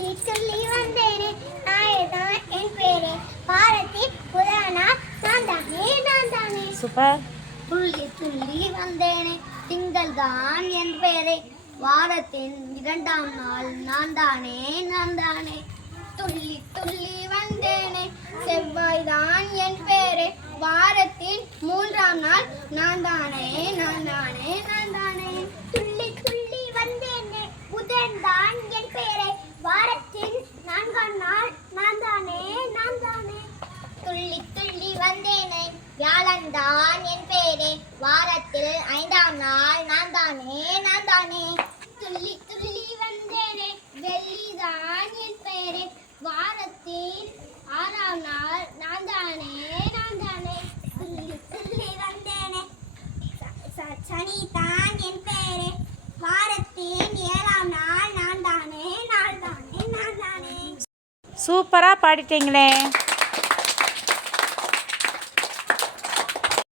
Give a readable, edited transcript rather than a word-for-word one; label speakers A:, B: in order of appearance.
A: துள்ளி துள்ளி வந்தேனே நாயதான் என் பேரே பாரதி புராணா நான் தானே
B: சூப்பர்.
A: துள்ளி துள்ளி வந்தேனே திங்கள் தான் என் பேரே வாரத்தின் 2ஆம் நாள் நான் தானே துள்ளி துள்ளி வந்தேனே செவ்வாய் தான் என் பேரே வாரத்தின் 3ஆம் நாள் நான் தானே துள்ளி துள்ளி வந்தேனே புதன் தான் என் பேரே வாரத்தின் 4ஆம் நாள் நான் தானே துள்ளி துள்ளி வந்தேனே வியாழன் தான் என் பேரே வாரத்தில் 5ஆம் நாள் நான் தானே துள்ளி துள்ளி வந்தேனே வெள்ளி தான் என் பேரே வாரத்தில் 6ஆம் நாள் நான் தானே துள்ளி துள்ளி வந்தேனே சனி தான் என் பேரே வாரத்தின் 7ஆம் நாள் நான் தானே
B: சூப்பராக பாடிட்டீங்களே.